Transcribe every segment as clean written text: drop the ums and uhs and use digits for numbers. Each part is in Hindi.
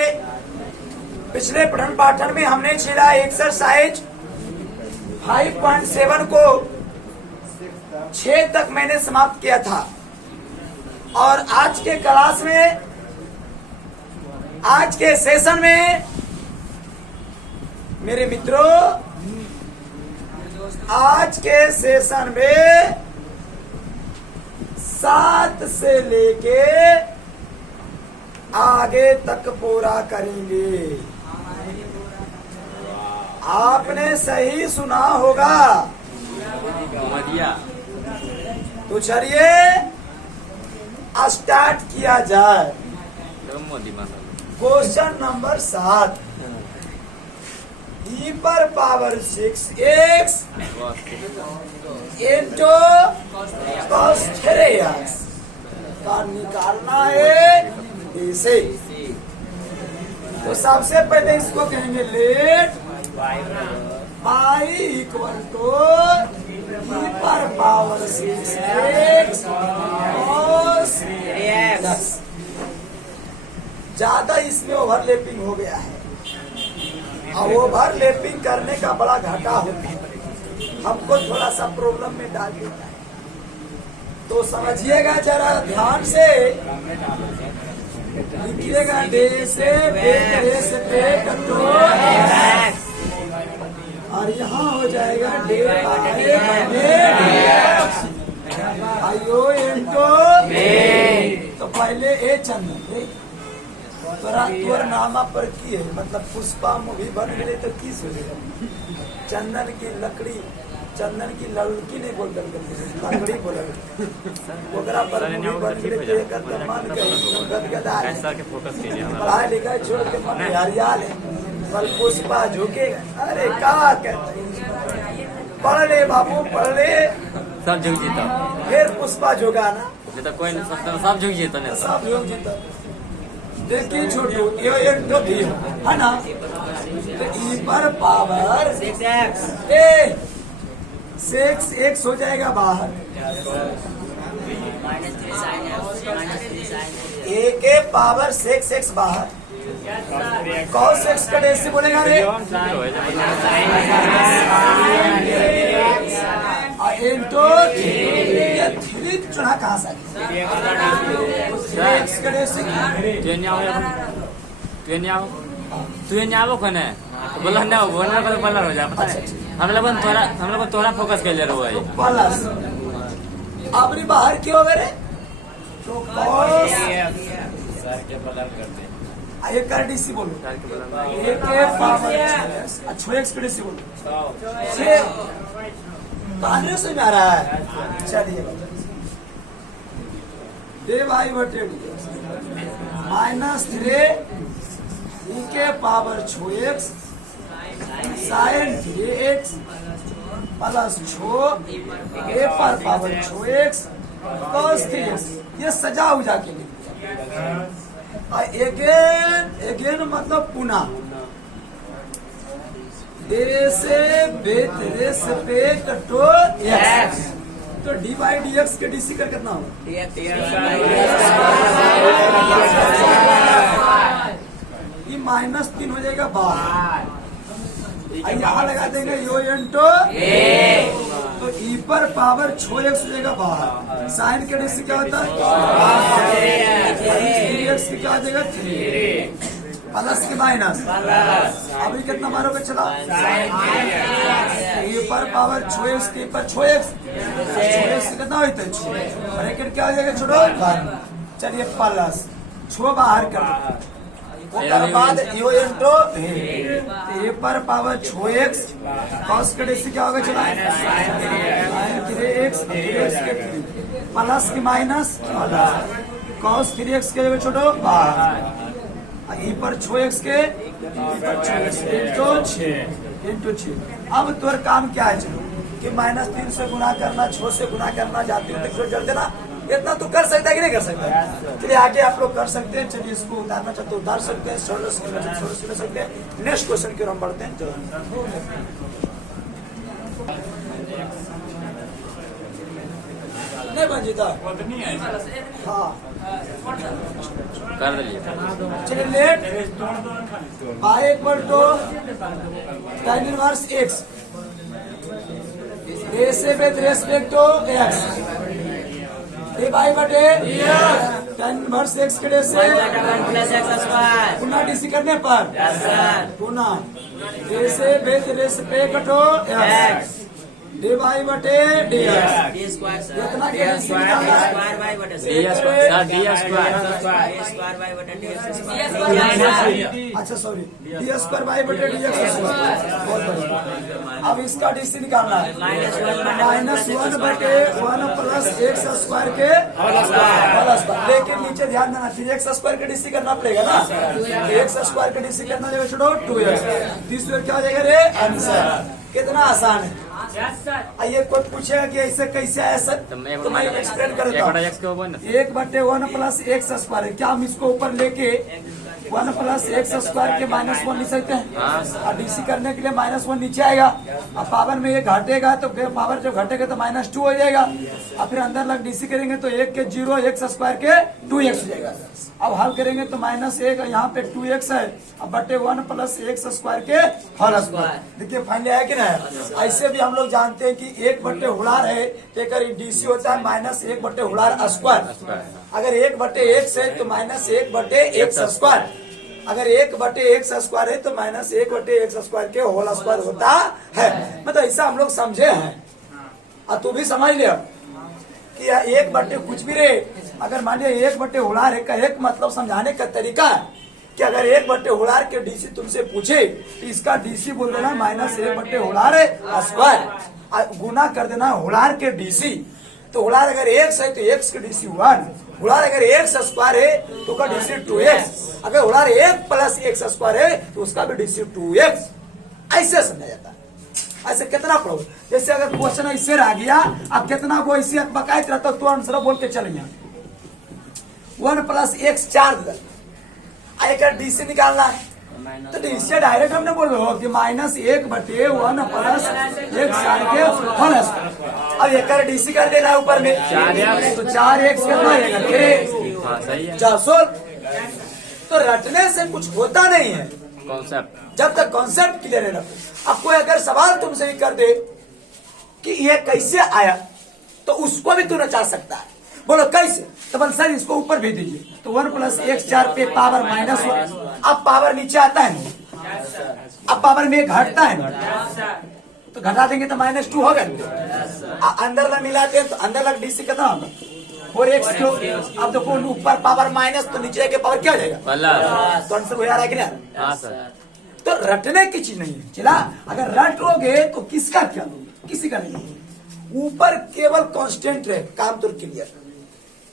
में पिछले पठन पाठन में हमने छिड़ा एक्सरसाइज 5.7 को 6 तक मैंने समाप्त किया था। और आज के क्लास में, आज के सेशन में मेरे मित्रों, आज के सेशन में 7 से लेके आगे तक पूरा करेंगे। आपने सही सुना होगा। तो चलिए स्टार्ट किया जाए। क्वेश्चन नंबर 7, e पर power 6x into cos 3x का निकालना है इसे। तो सबसे पहले इसको कहेंगे let pi equal to e पर पावर 6x cos 3x। ज्यादा इसमें ओवरलैपिंग हो गया है और ओवरलैपिंग करने का बड़ा घाटा होता है, हमको थोड़ा सा प्रॉब्लम में डाल देता है। तो समझिएगा जरा ध्यान से, लिखिएगा डे से पे तो और यहाँ हो जाएगा डे आयो इंटू। तो पहले ए चंदन तोर नामा पर की है, मतलब पुष्पा मूवी बन गए तो की सोचेगा। चंदन की लकड़ी, चंदन की लड़की नहीं बोल कर लकड़ी बोला ओकरा पर मूवी बन गए तो एक मन गदगदा पढ़ाई लिखाई छोड़ के मन हरियाल है, पर पुष्पा झुकेगा। अरे क्या कहते, पढ़ ले बाबू पढ़ ले, सब झुक जीता। फिर पुष्पा झुका ना, कोई नहीं सकता, सब झुक जीता नहीं, सब झुक जीता। देखिए छोटू ये एक दो भी है ना, तो ई पर पावर 6x हो जाएगा बाहर, ए के पावर 6x बाहर, cos x का डेसी बोलेगा रे इंटू 3 चुना कहाँ से बोला ना बोलना को पलर हो जाता है। हम लोग तोरा फोकस कर ले रहा है प्लस। अब बाहर क्यों हो गए तो cos एक का डीसी बोलो, एक के पावर 6x का डीसी बोलो, 6 से में आ रहा है। चलिए दे भाई बटे -3 e के power 6x sin 3x plus 6 ए पर पावर 6x cos 3x। ये सजा उजा के लिए अगेन मतलब पुनः दे से बेतरे से पे कटो x। तो डी बाई डी एक्स के डीसी कर कितना होगा, ये -3 हो जाएगा बाहर। यहाँ लगा देंगे यो इंटू, तो ई पर पावर 6x हो जाएगा बाहर। साइन के डीसी क्या होता है 3x की क्या हो जाएगा 3 प्लस के माइनस। अभी कितना मारोगे चला, ई पर पावर 6x के पर 6x कितना होता है 6, ब्रैकेट क्या हो जाएगा छोड़ो। चलिए प्लस 6 बाहर कर, उसके बाद यो इंटू ए पर पावर 6x cos के डीसी क्या होगा चला 3x प्लस की माइनस cos 3x के छोड़ो बाहर, ई पर 6x के इंटू 6। अब तोर काम क्या है चलो कि -3 से गुना करना, 6 से गुना करना, जाती हूँ तो जल देना। इतना तो कर सकता है कि नहीं कर सकता। चलिए आगे आप लोग कर सकते हैं। चलिए इसको उतारना चाहते हो उतार सकते हैं, छोड़ सकते हैं। नेक्स्ट क्वेश्चन की ओर हम बढ़ते हैं। नहीं बन जीता। हाँ कर दिए। चलिए let I equal to tan inverse X A से विद रेस्पेक्ट टू एक्स बटे tan इनवर्स एक्स के से पुनः डीसी करने पर पुनः ए से with respect to X D Y बटे डीएक्स कितना के डीसी निकालना है अच्छा सॉरी डी स्क्वायर वाई बटे डीएक्स स्क्वायर बहुत बढ़िया। अब इसका डीसी निकालना है -1 बटे 1 प्लस एक्स स्क्वायर के होल स्क्वायर। लेकिन नीचे ध्यान देना एक्स स्क्वायर के डीसी करना पड़ेगा ना। एक्स स्क्वायर के डीसी करना जगह छोड़ो 2x तीसरे क्या हो जाएगा रे आंसर। कितना आसान है। ये कोई पूछेगा कि ऐसे कैसे आया सर तो मैं एक्सप्लेन करता हूँ। 1/1 प्लस एक्स स्क्वायर है। क्या हम इसको ऊपर लेके 1 प्लस एक्स स्क्वायर के -1 लिख सकते हैं। और डीसी करने के लिए -1 नीचे आएगा। अब पावर में ये घटेगा तो पावर जब घटेगा तो -2 हो जाएगा। और फिर अंदर लग डीसी करेंगे तो 1 के 0 एक्स स्क्वायर के 2x हो जाएगा। अब हल करेंगे तो -1 यहाँ पे 2x है अब बटे 1 प्लस एक्स स्क्वायर के होल स्क्वायर। देखिए फाइनली है कि ना। ऐसे भी हम लोग जानते हैं कि 1 बटे हुड़ार है तो डीसी होता है -1 बटे हुड़ार स्क्वायर। अगर 1 बटे एक्स है तो -1 बटे एक्स स्क्वायर। अगर 1 बटे एक्स स्क्वायर है तो -1 बटे एक्स स्क्वायर के होल स्क्वायर होता है। मतलब ऐसा हम लोग समझे हैं और तू भी समझ लिया कि 1 बटे कुछ भी रहे। अगर मान लिया 1 बटे हुड़ार है का एक मतलब समझाने का तरीका है कि अगर 1 बटे हुड़ार के डीसी तुमसे पूछे तो इसका डीसी बोल देना -1 बटे हुड़ार स्क्वायर गुना कर देना हुड़ार के डीसी। तो हुड़ार अगर एक्स है तो एक्स के डीसी 1 हुड़ार अगर एक्स स्क्वायर है तो उसका डीसी 2x अगर हुड़ार 1 प्लस एक्स स्क्वायर है तो उसका भी डीसी 2x। ऐसे समझा जाता है। ऐसे कितना पढ़ो जैसे अगर क्वेश्चन ऐसे रह गया अब कितना को ऐसे बकायद रहता तो आंसर बोल के चलेंगे 1 प्लस एक्स 4 एक डीसी निकालना है तो डीसी डायरेक्ट हमने बोल रहे हो कि -1 बटे 1 प्लस एक्स 4 के होल स्क्वायर। अब एक डीसी कर देना है ऊपर में तो 4x कितना है 400। तो रटने से कुछ होता नहीं है कॉन्सेप्ट जब तक कॉन्सेप्ट क्लियर है ना। अब कोई अगर सवाल तुमसे भी कर दे कि ये कैसे आया तो उसको भी तू नचा सकता है। बोलो कैसे तो बोल सर इसको ऊपर भेज दीजिए तो 1 प्लस एक्स 4 पे पावर -1। अब पावर नीचे आता है अब पावर में घटता है तो घटा देंगे तो -2 होगा। अंदर लग मिलाते हैं तो अंदर लग डीसी कितना होगा 4x क्यूब। अब देखो ऊपर पावर माइनस तो नीचे के पावर क्या हो जाएगा तो आंसर हो जा रहा है कि नहीं। तो रटने की चीज नहीं है। चला अगर रटोगे तो किसका क्या किसी का नहीं। ऊपर केवल कांस्टेंट रहे काम तो क्लियर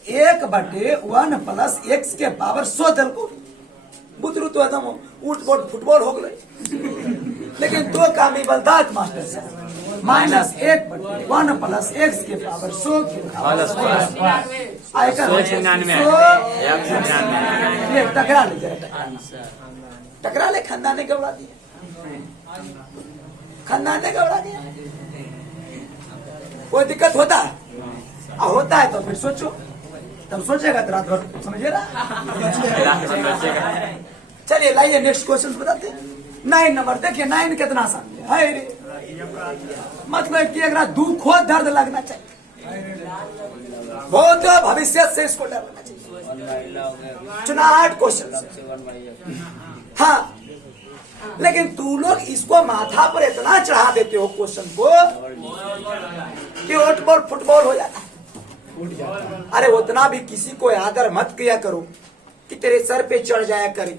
1 बटे 1 प्लस एक्स के पावर 100 दल को बुतरू तो एकदम उठ बोट फुटबॉल हो गए। लेकिन दो काम ही बलदात मास्टर साहब -1 बटे 1 प्लस एक्स के पावर 100 के टकरा ले टकरा ले खानदाने के उड़ा दिया खानदाने के उड़ा दिया। कोई दिक्कत होता है होता है तो फिर सोचो तब सोचेगा तो रात भर समझिएगा। चलिए लाइए नेक्स्ट क्वेश्चन बताते हैं। 9 नंबर देखिए 9 कितना आसान है रे। मतलब कि अगर दुख हो दर्द लगना चाहिए बहुत भविष्य से इसको डरना चाहिए। चुना 8 क्वेश्चन हाँ लेकिन तू लोग इसको माथा पर इतना चढ़ा देते हो क्वेश्चन को कि फुटबॉल फुटबॉल हो जाता है। अरे उतना भी किसी को आदर मत किया करो कि तेरे सर पे चढ़ जाया करे।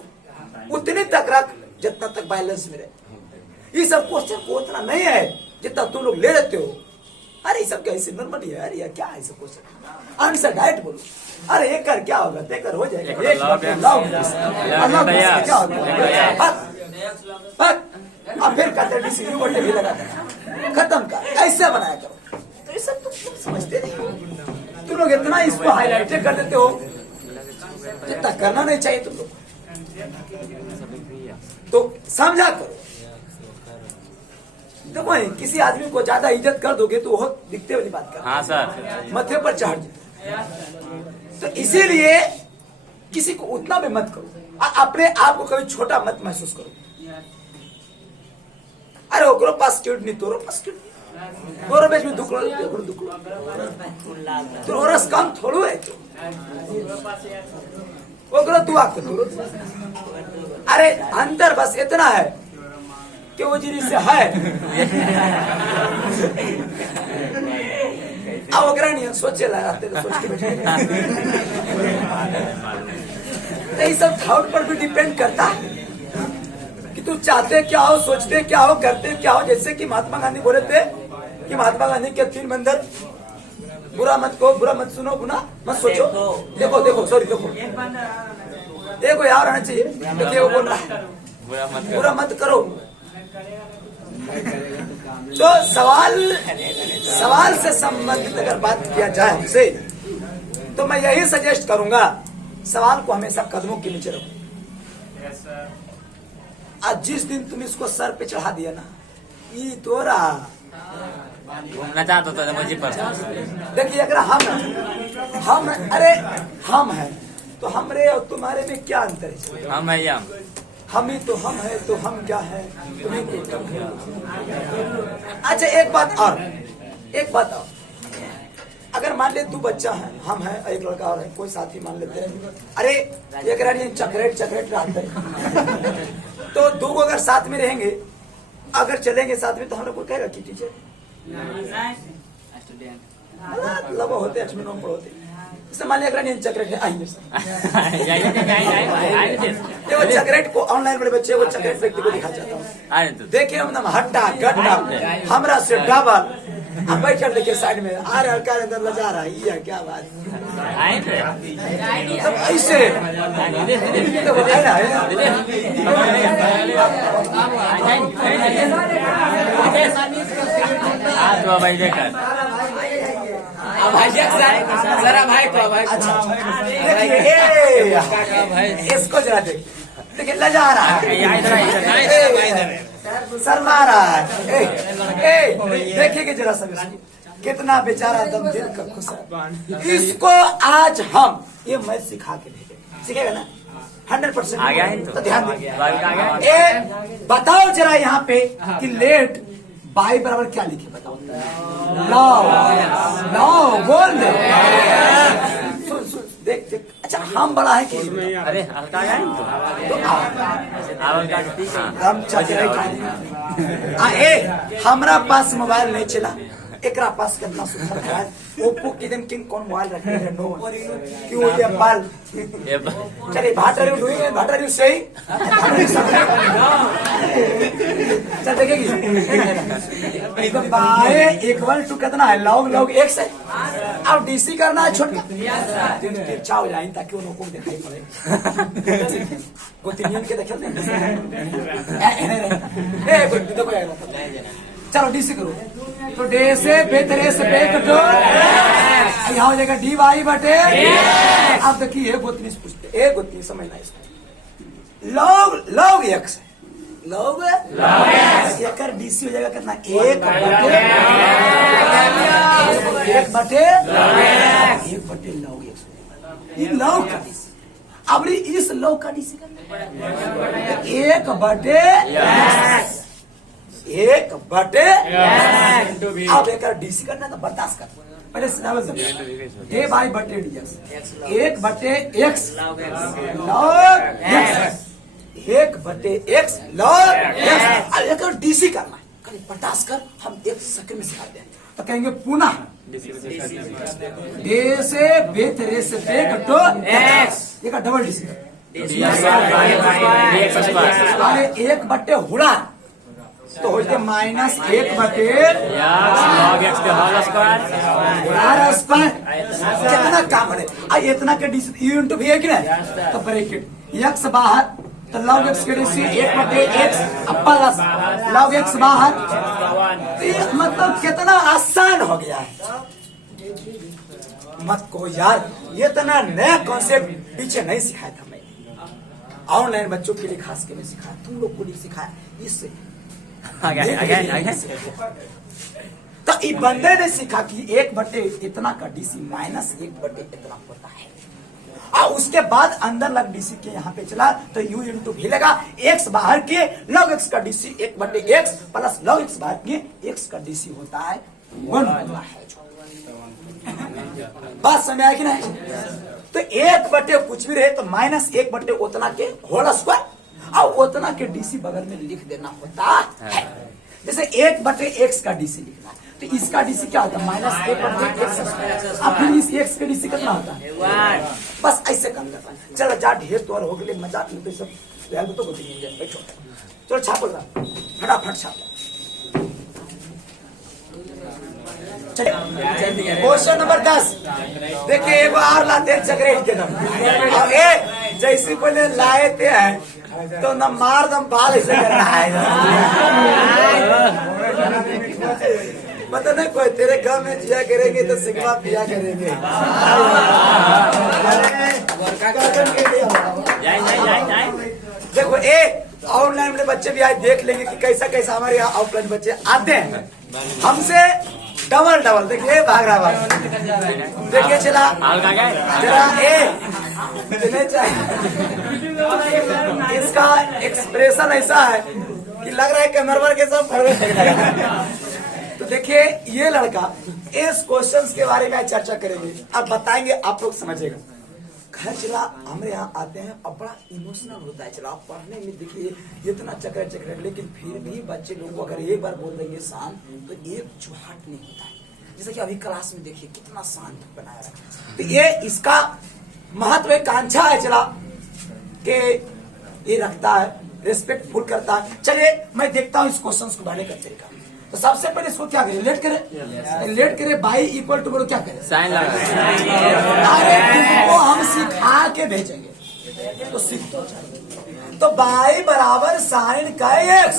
उतने तक रख जितना तक बैलेंस में रहे। ये सब क्वेश्चन को उतना नहीं है जितना तुम लोग ले लेते हो। अरे सब कैसे नॉर्मल है यार क्या है सब क्वेश्चन आंसर डायरेक्ट बोलो। अरे एक कर क्या होगा देकर हो जाएगा क्या होगा अब फिर कहते भी लगा खत्म कर ऐसे बनाया करो। तो ये सब तुम समझते नहीं हो। तुम लोग इतना इसको हाईलाइट कर देते हो जितना करना नहीं चाहिए तुम लोग। तो समझा करो देखो किसी आदमी को ज्यादा इज्जत कर दोगे तो वो दिखते वाली बात कर, हाँ सर, मथे पर चढ़ जाए। तो इसीलिए किसी को उतना भी मत करो, अपने आप को कभी छोटा मत महसूस करो। अरे ओकरो पास क्यूट नहीं, तोरो पास क्यूट नहीं, तोरो बीच में दुखलो तो रस कम थोड़ो है तो ओकरो तू आके तोरो। अरे अंतर बस इतना है कि वो जिरी से है अब ओकरा नहीं सोचे ला सोच के बैठे। ये सब थॉट पर भी डिपेंड करता है कि तू चाहते क्या हो, सोचते क्या हो, करते क्या हो। जैसे कि महात्मा गांधी बोले थे कि महात्मा गांधी के 3 मंदिर, बुरा मत कहो, बुरा मत सुनो, बुरा मत सोचो। देखो देखो सॉरी देखो यार आना चाहिए। देखिए वो बोल रहा है बुरा मत करो। तो सवाल से संबंधित अगर बात किया जाए हमसे तो मैं यही सजेस्ट करूंगा, सवाल को हमेशा कदमों के नीचे रखो। आज जिस दिन तुम इसको सर पे चढ़ा दिया ना, ये तो रहा घूमना चाहता था मुझे पर। देखिए अगर हम अरे हम हैं तो हमरे और तुम्हारे में क्या अंतर है? हम है या हम ही तो हम है तो हम क्या है तुम्हें तो कम है। अच्छा एक बात और, अगर मान ले 2 बच्चा है, हम है एक लड़का और है, कोई साथी मान लेते हैं। अरे एक रानी चॉकलेट रहते हैं तो 2 अगर साथ में रहेंगे, अगर चलेंगे साथ में तो हमें कोई कहेगा कि टीचर लव होते अच्छे नॉम पर होते। जैसे मान लिया अगर चॉकलेट है आइए वो चॉकलेट को ऑनलाइन बड़े बच्चे वो चॉकलेट व्यक्ति को दिखा चाहता हूँ। देखिए एकदम हट्टा गड्ढा हमरा से डबल अब बैठकर देखिए साइड में आ रहा हल्का अंदर लजा रहा है, ये क्या बात सब ऐसे जरा भाई को भाई देखिए इसको जरा देखिए लजा रहा है, शर्मा रहा है। देखिए जरा सब कितना बेचारा दम दिल का खुश है। इसको आज हम ये मैं सिखा के भेजे, सीखेगा ना 100% आ गया है तो ध्यान आ गया। दे। बताओ जरा यहाँ पे कि लेट बाई बराबर क्या लिखे बताओ। लव बोल दे। देख अच्छा हम बड़ा है कि अरे हल्का है तो हमरा पास मोबाइल नहीं चला, एकरा पास कितना सुंदर मोबाइल ओप्पो किदन किंग कौन मोबाइल रखे हैं नो क्यों ये पाल चलिए भाटर सही चल देखेगी बाए 112 कितना है लॉग x है। अब डीसी करना है छोटा तिरछा हो जाए ताकि उन लोगों को दिखाई पड़े गोतिनियन के देखे चलो डीसी करो तो डे से बेतरे से बे कटो यहाँ हो जाएगा डी वाई बटे। अब देखिए गोतनी से पूछते एक गोतनी समझना इसको लॉग एक्स लॉग एक डीसी हो जाएगा कितना 1 बटे लॉग एक्स ये लॉग का डीसी। अब इस लॉग का डीसी करना 1 बटे 1 बटे अब एक डीसी करना तो बर्दाश्त कर पहले ए बाई बटे डीएक्स 1 बटे एक्स लॉग एक्स 1 बटे एक्स लॉग एक्स। एक डीसी करना है बर्दाश्त कर, हम 1 सेकंड में सिखा दें तो कहेंगे पुनः डे से बेत रे से बे कटो एक्स ये का डबल डीसी 1 बटे हुड़ा तो हो जाए -1 बटे log x के होल स्क्वायर कितना काम है इतना के डीसी यू इंटू भी है कि नहीं तो ब्रैकेट x बाहर तो log x के डीसी 1 बटे x प्लस log x बाहर तो मतलब कितना आसान हो गया है। मत को यार ये इतना नया कॉन्सेप्ट पीछे नहीं सिखाया था मैं, ऑनलाइन बच्चों के लिए खास के लिए सिखाया, तुम लोग को नहीं सिखाया। इससे आगे। तो ये बंदे ने सीखा कि 1/, इतना का डीसी माइनस 1/, इतना होता है। और उसके बाद अंदर लग डीसी के यहाँ पे चला तो u इंटू भी लगा, x बाहर के लॉग x का DC 1/x plus log x बाहर के x का डीसी होता है 1 होता है। बात समझ आया कि नहीं? तो 1/, कुछ भी रहे तो माइनस 1/, उतना के होल स्क्वायर और उतना के डीसी बगल में लिख देना होता है। जैसे 1/x का डीसी लिखना तो इसका डीसी क्या होता है माइनस 1/x। अब फिर इस x का डीसी कितना होता है? बस ऐसे कर लेता है। चलो जा ढेर तो हो गए मजाक में तो सब तो बैठो चलो छापो फटाफट छापो। क्वेश्चन नंबर 10 देखिए एक बार लाते हैं चक्रेट के दम और जैसे पहले लाए थे हैं तो न मार दम बाल ऐसे करना है। पता नहीं कोई तेरे गांव में जिया करेंगे तो सिगमा पिया करेंगे। देखो ऑनलाइन में बच्चे भी आज देख लेंगे कि कैसा कैसा हमारे यहाँ ऑफलाइन बच्चे आते हैं हमसे डबल। देखिए भाग रहा भाग देखिए चला इसका एक्सप्रेशन ऐसा है कि लग रहा है कैमरा के सब। तो देखिए ये लड़का इस क्वेश्चंस के बारे में चर्चा करेंगे अब बताएंगे आप लोग समझेगा। घर चला हमारे यहाँ आते हैं और बड़ा इमोशनल होता है। चला पढ़ने में देखिए इतना चक्कर लेकिन फिर भी बच्चे लोगों को अगर एक बार बोल देंगे शांत तो एक चुहाट नहीं होता है। जैसे कि अभी क्लास में देखिए कितना शांत बनाया रखा। तो ये इसका महत्वाकांक्षा है चला कि ये रखता है रेस्पेक्टफुल करता है। चलिए मैं देखता हूँ इस क्वेश्चन को बनाने का तरीका। तो सबसे पहले इसको क्या करें लेट करे बाई इक्वल टू क्या करें साइन लगा। तुमको हम सिखा के भेजेंगे तो सीख तो चाहिए। तो बाई बराबर साइन का x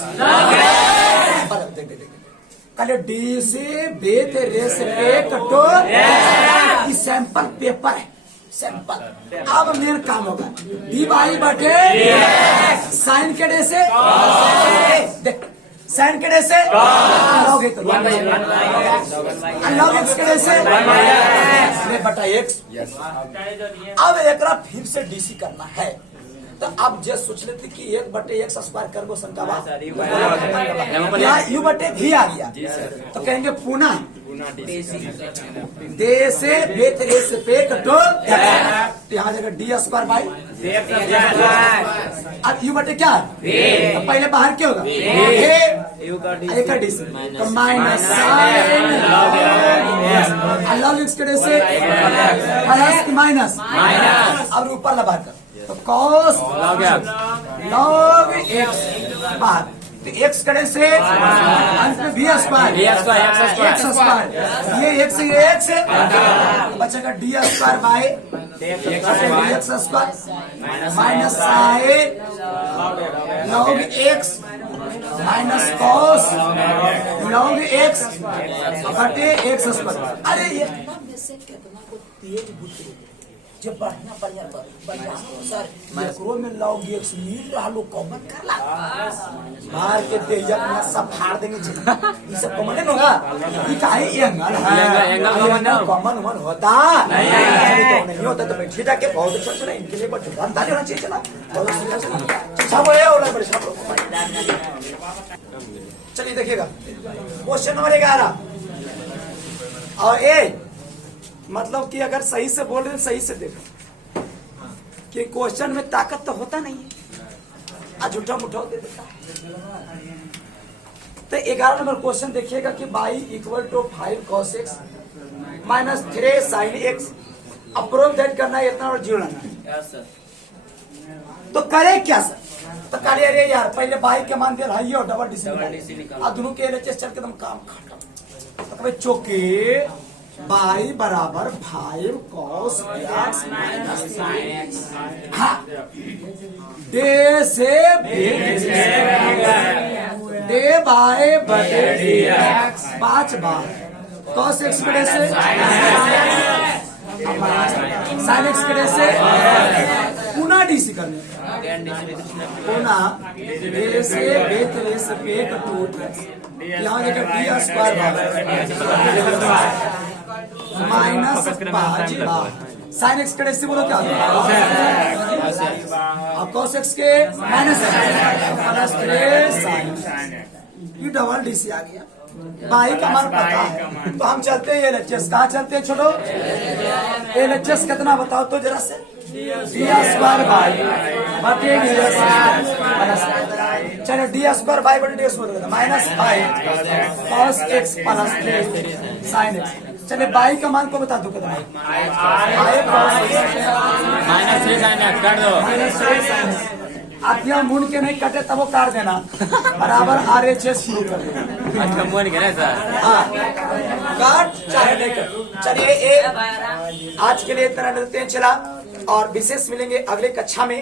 कल डी से बेत रेस्पेक्ट टू सैंपल पेपर है सैंपल। अब मेन काम होगा डी बाई बटे साइन के डे से देख साइन के डे से लॉग एक्स के डे से बटा एक्स। अब एक फिर से डीसी करना है तो अब जैसे सोच लेते कि 1/x स्क्वायर करबो संकावा यू बटे भी आ गया तो कहेंगे पुनः दे से बेत रे से पे कटोल तो यहाँ जगह डी स्क्वायर बाई अब यू बटे क्या है तो पहले बाहर क्या होगा ए का डी से तो माइनस साइन लॉग एक्स के डे से प्लस की माइनस अब ऊपर ला बाहर कर तो cos log x बाहर तो x करे से अंत में v स्क्वायर ये x ये x बचेगा d square by x square minus sine log x minus cos log x बटे x स्क्वायर। अरे ये कितना को तेज बुद्धि जब बढ़िया सर माइक्रो में लॉग एक्स मिल रहा लो कॉमन करला मार के तेज अपना सब फाड़ देंगे ये सब कॉमन नहीं होगा ये काहे एंगल कॉमन होता नहीं होता तो बैठे जाके बहुत अच्छा चला इनके लिए बच्चों जानता होना चाहिए चला बहुत अच्छा सब है और बड़े सब चलिए देखिएगा क्वेश्चन नंबर 11 और ए मतलब कि अगर सही से बोल रहे सही से देखो कि क्वेश्चन में ताकत तो होता नहीं है झूठा मुठा दे देता है। तो 11 नंबर क्वेश्चन देखिएगा कि by equal to 5 cos x minus 3 sin x approach that करना है इतना और 0 लाना है। तो करे क्या सर तो काले अरे यार पहले बाई के मान दे रही और डबल डीसी और दोनों के एलएचएस चल के तुम काम खत्म। तो चौके बाई बराबर 5 cos x minus sin x हाँ डे से डे बाय बटे dx 5 बार cos x के डे से sin x के डे से पुनः डीसी करने पुनः ए से बेत रे से पेट टूट यहाँ देखो D square minus 5 sine x के से बोलो क्या और cos x के माइनस प्लस 3 साइन ये डबल डीसी आ गया। बाई का मान पता है तो हम चलते हैं एलएचएस कहाँ चलते हैं छोड़ो एलएचएस कितना बताओ तो जरा से डी स्क्वायर बाई बटे डी चलो डी स्क्वायर बाई बटे D square minus 5 cos x plus 3 sine x. चले बाई का मान को बता दो कितना -3 साइन एक्स काट दो। आप यहाँ मून के नहीं कटे तब वो काट देना बराबर RHS शुरू कर देना। अच्छा मुंह नहीं करे सर। हाँ काट चाहे नहीं कर। चलिए आज के लिए इतना डरते हैं चला और विशेष मिलेंगे अगले कक्षा में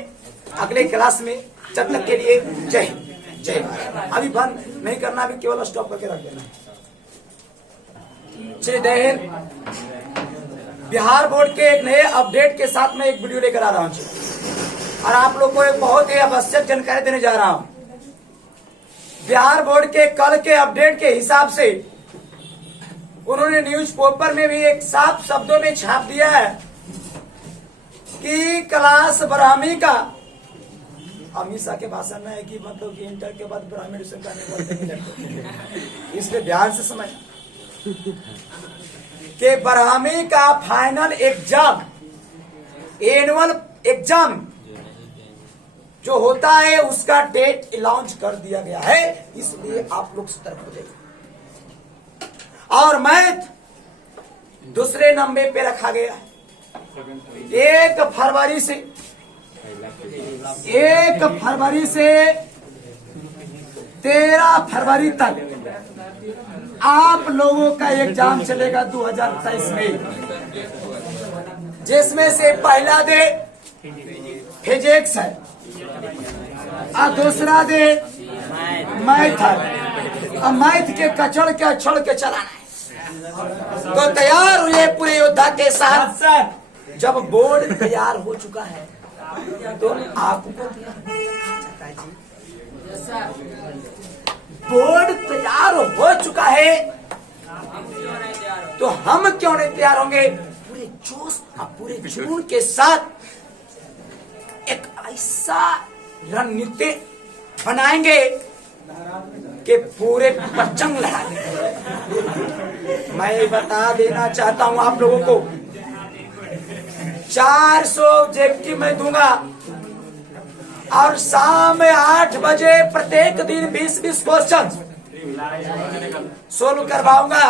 अगले क्लास में। जब तक के लिए जय हिंद जय भारत। अभी बंद नहीं करना अभी केवल स्टॉप करके रख देना। जय हिंद। बिहार बोर्ड के एक नए अपडेट के साथ मैं एक वीडियो लेकर आ रहा हूँ और आप लोग को एक बहुत ही आवश्यक जानकारी देने जा रहा हूं। बिहार बोर्ड के कल के अपडेट के हिसाब से उन्होंने न्यूज पेपर में भी एक साफ शब्दों में छाप दिया है कि क्लास ब्राह्मी का अमीषा के भाषण में है कि मतलब कि इंटर के बाद ब्राह्मी एडमिशन करने इसलिए ध्यान से समझ कि ब्राह्मी का फाइनल एग्जाम एनुअल एग्जाम जो होता है उसका डेट लॉन्च कर दिया गया है, इसलिए आप लोग सतर्क हो जाइए। और मैथ दूसरे नंबर पे रखा गया है 1 फरवरी से 13 फरवरी तक आप लोगों का एग्जाम चलेगा 2023 में, जिसमें से पहला डे फिजिक्स है और दूसरा डे मैथ है और मैथ के कचड़ के छोड़ के चलाना है। तो तैयार हुए पूरे योद्धा के साथ। जब बोर्ड तैयार हो चुका है तो आपको बोर्ड तैयार हो चुका है तो हम क्यों नहीं तैयार होंगे? पूरे जोश और पूरे जुनून के साथ एक ऐसा रणनीति बनाएंगे कि पूरे पचंग लड़ा देंगे। मैं बता देना चाहता हूं आप लोगों को 400 ऑब्जेक्टिव मैं दूंगा और शाम 8 बजे प्रत्येक दिन 20-20 क्वेश्चन सोल्व करवाऊंगा।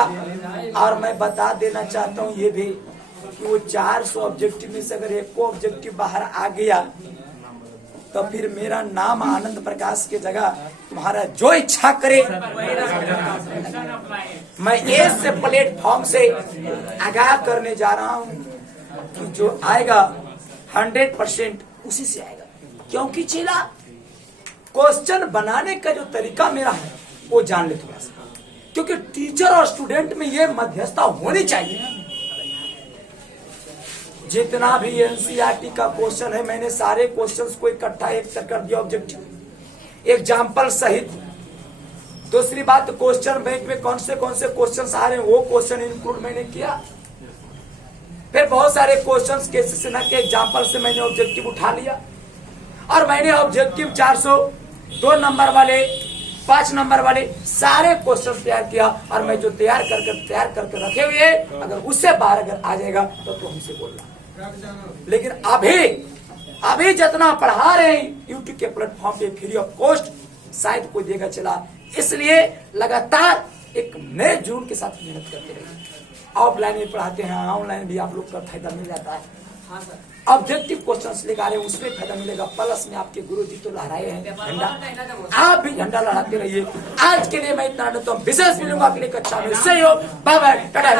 और मैं बता देना चाहता हूं ये भी कि वो 400 ऑब्जेक्टिव में से अगर एक को ऑब्जेक्टिव बाहर आ गया तो फिर मेरा नाम आनंद प्रकाश की जगह तुम्हारा जो इच्छा करे मैं इस प्लेटफॉर्म से आगाह करने जा रहा हूं कि जो आएगा 100% उसी से आएगा। क्योंकि चीला क्वेश्चन बनाने का जो तरीका मेरा है वो जान ले थोड़ा सा, क्योंकि टीचर और स्टूडेंट में ये मध्यस्थता होनी चाहिए। जितना भी एनसीईआरटी का क्वेश्चन है मैंने सारे क्वेश्चंस को इकट्ठा एक कर दिया ऑब्जेक्टिव एग्जाम्पल सहित। दूसरी बात क्वेश्चन बैंक में कौन से क्वेश्चंस आ रहे हैं वो क्वेश्चन इंक्लूड मैंने किया। फिर बहुत सारे क्वेश्चंस केसेस ना के एग्जाम्पल से मैंने ऑब्जेक्टिव उठा लिया और मैंने ऑब्जेक्टिव 402 नंबर वाले 5 नंबर वाले सारे क्वेश्चन तैयार किया। और मैं जो तैयार करके रखे हुए अगर उससे बाहर अगर आ जाएगा तो हमसे बोलना। लेकिन अभी जितना पढ़ा रहे हैं यूट्यूब के प्लेटफॉर्म पे फ्री ऑफ कॉस्ट शायद कोई देगा चला, इसलिए लगातार एक नए जुनून के साथ मेहनत करते रहिए। ऑफलाइन भी पढ़ाते हैं, ऑनलाइन भी आप लोग का फायदा मिल जाता है। ऑब्जेक्टिव क्वेश्चंस लेकर आ रहे हैं उसमें फायदा मिलेगा। प्लस में आपके गुरुजी तो लहराए हैं झंडा, आप भी झंडा लहराते रहिए। आज के लिए मैं इतना तो विशेष मिलूंगा अगली कक्षा में। सही हो, बाय बाय, टाटा।